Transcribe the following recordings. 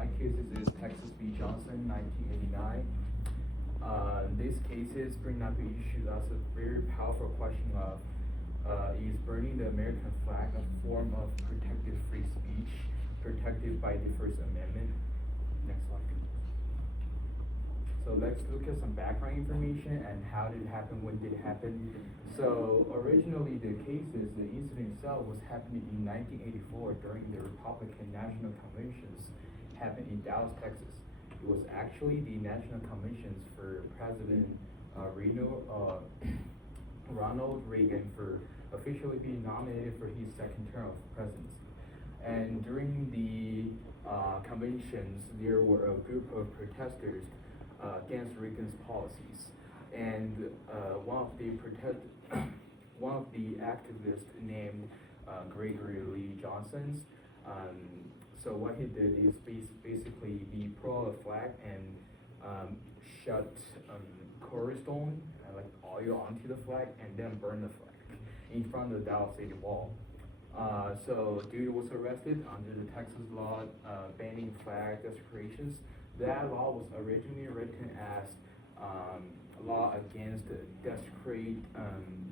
my cases is Texas v. Johnson, 1989. These cases bring up the issue that's a very powerful question of is burning the American flag a form of protected free speech protected by the First Amendment? Next slide. So let's look at some background information and how did it happen, when did it happen. So originally the incident itself was happening in 1984 during the Republican National Conventions happened in Dallas, Texas. It was actually the National Conventions for President Ronald Reagan for officially being nominated for his second term of presidency. And during the conventions, there were a group of protesters against Reagan's policies, and one of the activists named Gregory Lee Johnson. So what he did is basically he pulled a flag and shot cornerstone like oil onto the flag and then burned the flag in front of the Dallas City Wall. So dude was arrested under the Texas law banning flag desecrations. That law was originally written as law against desecrate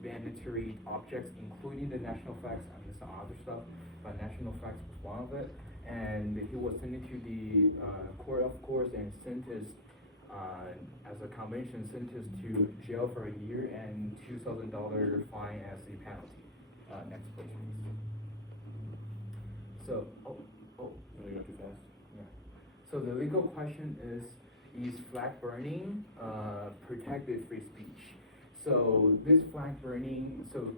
mandatory objects, including the national flags and some other stuff, but national flags was one of it. And he was sentenced to the court, of course, and sentenced as a convention, sentenced to jail for a year and $2,000 fine as the penalty. Next please. So, Did I go too fast? Yeah. So the legal question is flag burning protected free speech? So this flag burning, so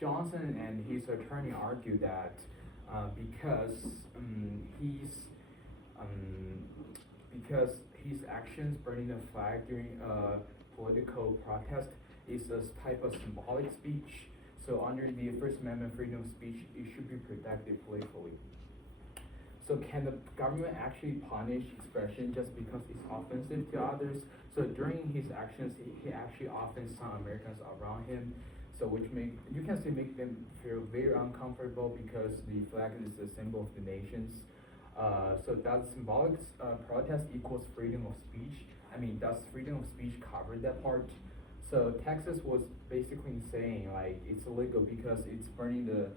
Johnson and his attorney argue that because his actions burning the flag during a political protest is a type of symbolic speech. So under the First Amendment freedom of speech, it should be protected politically. So can the government actually punish expression just because it's offensive to others? So during his actions, he actually offends some Americans around him. So which make them feel very uncomfortable because the flag is the symbol of the nations. So does symbolic protest equals freedom of speech? I mean, does freedom of speech cover that part? So Texas was basically saying like it's illegal because it's burning the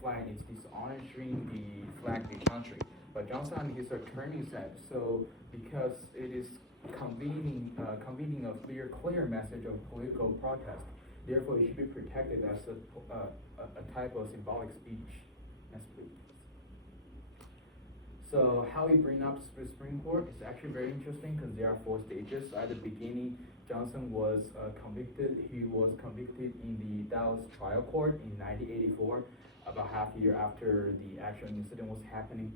flag, it's dishonoring the flag, the country. But Johnson and his attorney said so because it is convening a clear message of political protest. Therefore, it should be protected as a type of symbolic speech. Next, please. So how we bring up the Supreme Court is actually very interesting because there are 4 stages. At the beginning, Johnson was convicted. He was convicted in the Dallas trial court in 1984, about half a year after the actual incident was happening.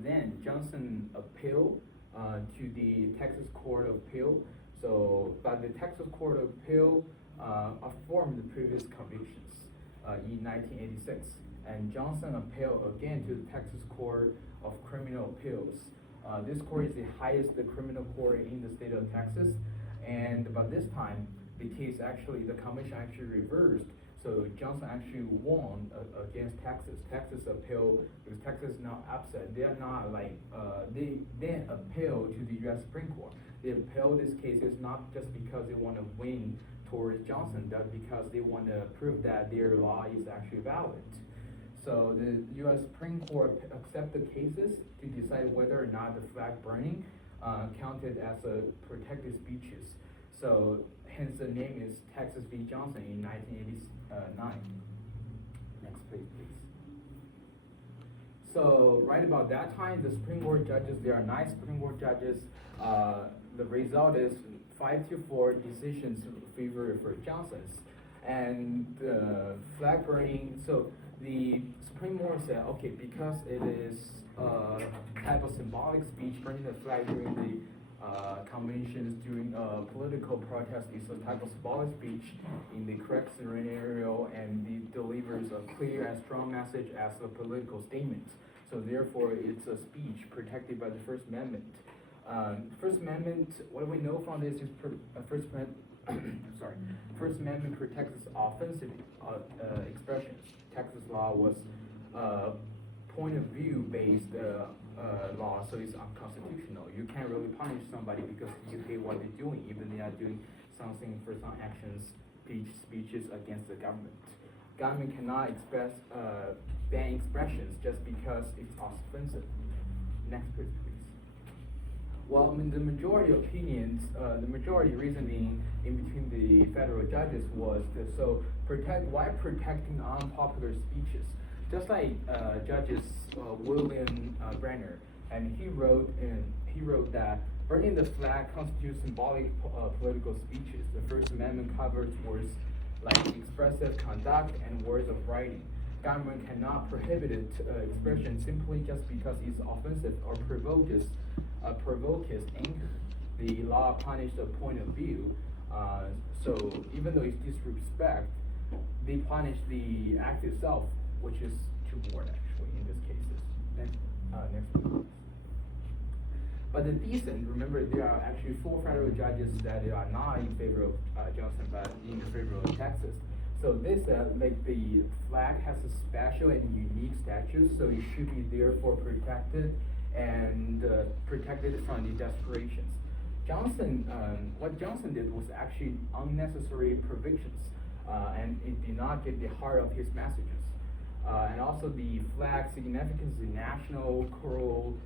Then Johnson appealed to the Texas Court of Appeal. So, but the Texas Court of Appeal affirmed the previous convictions in 1986. And Johnson appealed again to the Texas Court of Criminal Appeals. This court is the highest criminal court in the state of Texas. And by this time, the conviction actually reversed. So Johnson actually won against Texas. Texas appealed because Texas is now upset. They are not like they then appeal to the U.S. Supreme Court. They appeal this case is not just because they want to win towards Johnson, that's because they want to prove that their law is actually valid. So the U.S. Supreme Court accept the cases to decide whether or not the flag burning counted as a protected speeches. So hence the name is Texas v. Johnson in 1989. Next page, please. So right about that time, the Supreme Court judges, there are 9 Supreme Court judges. The result is 5-4 decisions favor for Johnson's. And flag burning, so the Supreme Court said, okay, because it is a type of symbolic speech, burning the flag during the conventions, during political protest is a type of symbolic speech in the correct scenario, and it delivers a clear and strong message as a political statement. So therefore, it's a speech protected by the First Amendment. First Amendment, what we know from this is First Amendment protects offensive expressions. Texas law was point of view based law, so it's unconstitutional. You can't really punish somebody because you hate what they're doing, even they are doing something for some actions, speeches against the government. Government cannot ban expressions just because it's offensive. Next page, please. Well, I mean, the majority opinions, the majority reasoning in between the federal judges was why protecting unpopular speeches? Just like Judges William Brenner, and he wrote that burning the flag constitutes symbolic political speeches. The First Amendment covers words like expressive conduct and words of writing. Government cannot prohibit expression simply just because it's offensive or provokes anger. The law punishes the point of view, so even though it's disrespect, they punish the act itself, which is too more actually in this cases. Next one. But the decent, remember there are actually 4 federal judges that are not in favor of Johnson, but in favor of Texas. So this, like the flag has a special and unique status, so it should be therefore protected and protected from the desperations. What Johnson did was actually unnecessary provisions, and it did not get the heart of his messages. And also the flag's significance, the national coral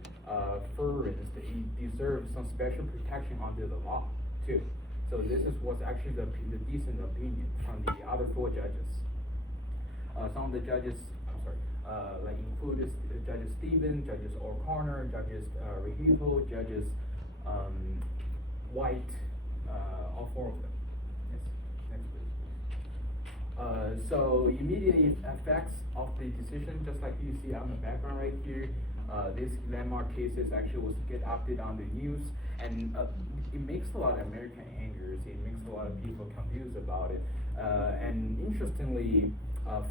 furrence, it deserves some special protection under the law too. So this was actually the decent opinion from the other 4 judges. Some of the judges, like included Judges Stevens, Judges O'Connor, Judges Regito, Judges White, all 4 of them. Yes. Next please. So immediate effects of the decision, just like you see on the background right here, this landmark cases actually was get updated on the news, and it makes a lot of American angers. It makes a lot of people confused about it. And interestingly,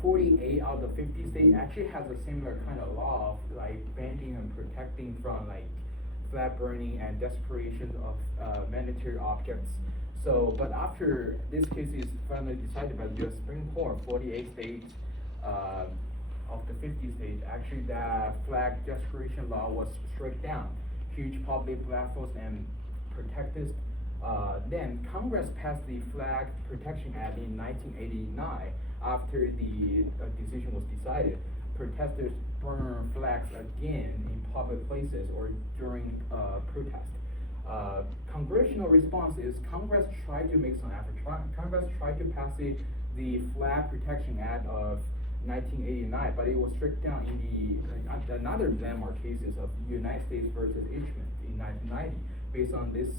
48 out of 50 states actually has a similar kind of law of like banning and protecting from like flag burning and desecration of mandatory objects. So, but after this case is finally decided by the U.S. Supreme Court, 48 states of the 50 states, actually that flag desecration law was struck down. Huge public platforms and protectors. Then Congress passed the Flag Protection Act in 1989 after the decision was decided. Protesters burn flags again in public places or during protest. Congressional response is Congress tried to make some effort. Congress tried to pass the Flag Protection Act of 1989, but it was struck down in another landmark cases of United States versus Richmond in 1990, based on this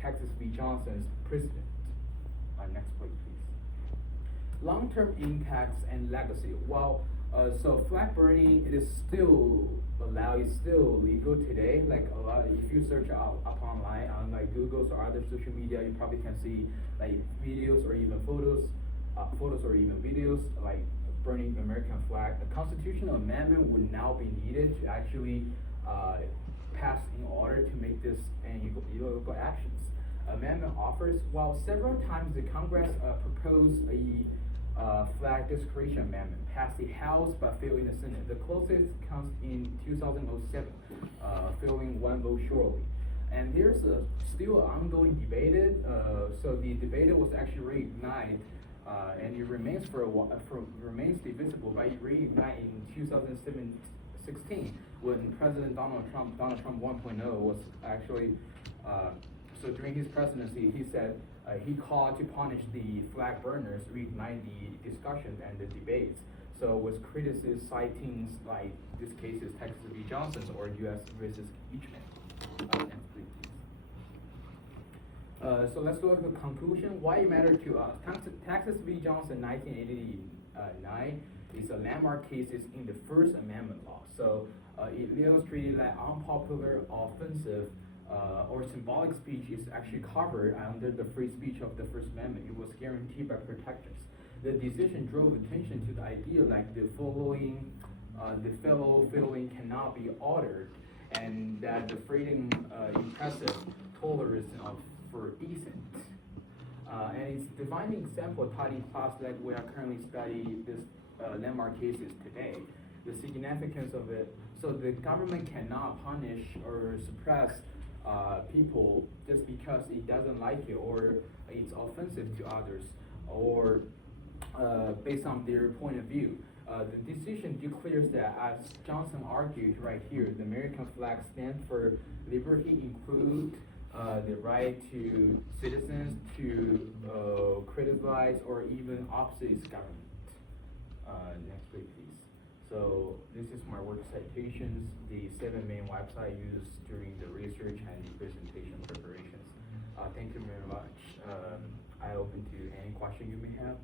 Texas v. Johnson's precedent. Next page, please. Long-term impacts and legacy. Well, so flag burning, it is still allowed, it's still legal today. Like a lot, if you search up online on like Google's or other social media, you probably can see like videos or even photos or even videos like burning the American flag. A constitutional amendment would now be needed to actually pass in order to make this an illegal actions. Amendment offers, while several times the Congress proposed a flag desecration amendment, passed the House but failed in the Senate. The closest comes in 2007, failing 1 vote shortly. And there's still an ongoing debate. So the debate was actually reignited, and it remains remains divisible, but it reignited in 2016 when President Donald Trump 1.0 was actually. So during his presidency, he said he called to punish the flag burners, reignite the discussions and the debates. So with criticism citing like this case is Texas v. Johnson or U.S. versus Richmond. Next, please. So let's go to the conclusion. Why it mattered to us? Texas v. Johnson 1989 is a landmark case in the First Amendment law. So it illustrated that unpopular, offensive, or symbolic speech is actually covered under the free speech of the First Amendment. It was guaranteed by protections. The decision drove attention to the idea like the fellow feeling cannot be altered, and that the freedom impressive tolerance for decent. And it's defining example taught in class that we are currently studying this landmark cases today. The significance of it So the government cannot punish or suppress people just because it doesn't like it or it's offensive to others or based on their point of view. The decision declares that, as Johnson argued right here, the American flag stands for liberty, include the right to citizens to criticize or even oppose government. Next page, please. So this is my work citations, the 7 main websites used during the research and the presentation preparations. Thank you very much. I open to any question you may have.